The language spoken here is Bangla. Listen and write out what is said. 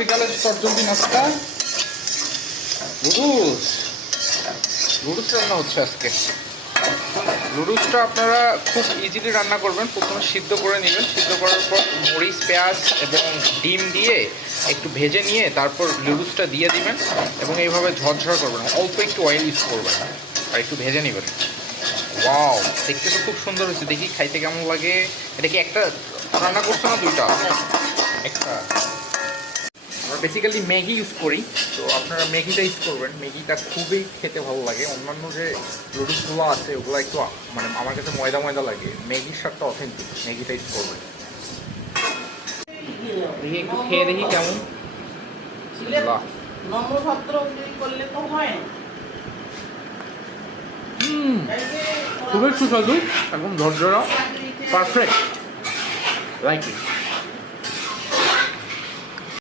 বিকালে চটজলদি নাস্তা নুডলস। নুডলস রান্না হচ্ছে আজকে। নুডলসটা আপনারা খুব ইজিলি রান্না করবেন। প্রথমে সিদ্ধ করে নেবেন, সিদ্ধ করার পর মরিচ, পেঁয়াজ এবং ডিম দিয়ে একটু ভেজে নিয়ে তারপর নুডলসটা দিয়ে দিবেন এবং এইভাবে ঝরঝরা করবেন, অল্প একটু অয়েল ইউজ করবেন আর একটু ভেজে নেবেন। ওয়াও, দেখতে তো খুব সুন্দর হচ্ছে, দেখি খাইতে কেমন লাগে। এটা কি একটা রান্না করছো না দুইটা? একটা। আমরা বেসিক্যালি ম্যাগি ইউজ করি, তো আপনারা ম্যাগিটা ইউজ করবেন। ম্যাগিটা খুবই খেতে ভালো লাগে। অন্যান্য যে নুডলসগুলো আছে ওগুলো একটু মানে আমার কাছে ময়দা ময়দা লাগে। ম্যাগির স্বাদটা অথেন্টিক, ম্যাগিটা ইউজ করবেন। দেখি একটু খেয়ে দেখি কেমন। খুবই সুস্বাদু, একদম ঝরঝরা, পারফেক্ট, লাইক ইট।